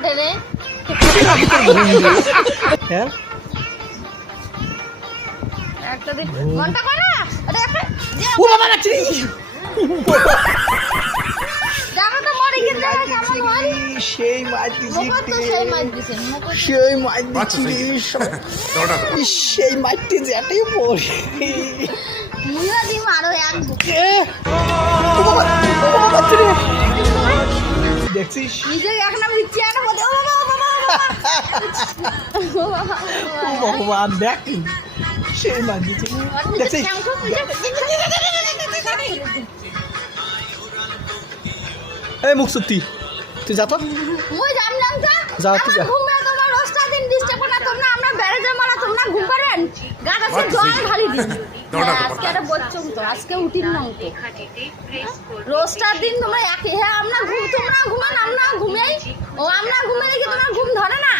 ফুটে ফাটে রে হ্যাঁ? একটা দিন। করা ও বাবা সেই মাছ দিছি সেই মাছ মাছটি যেটাই পড়ে। দেখছিস নাম দিচ্ছি একটা বলে ও বাবা ও বাবা ও বাবা ও বাবা ও ভগবান দেখ দিছি দেখছিস এই মুখ সত্যি তুই যা। তো যাও, তুই যা। ঘুমে তোমার রোজটা দিন ডিস্টার্ব না আমরা বেড়ে মারা তোমরা ঘুম পারেন গাছ আছে জল ঠিক। ঢালি দিন। দৌড়া, দৌড়া। আজকে উঠিন না রোজটার দিন তোমরা একই হ্যাঁ আমরা ঘুম তোমরা ঘুমান ও আমরা ঘুমে দেখি তোমার ঘুম ধরে না।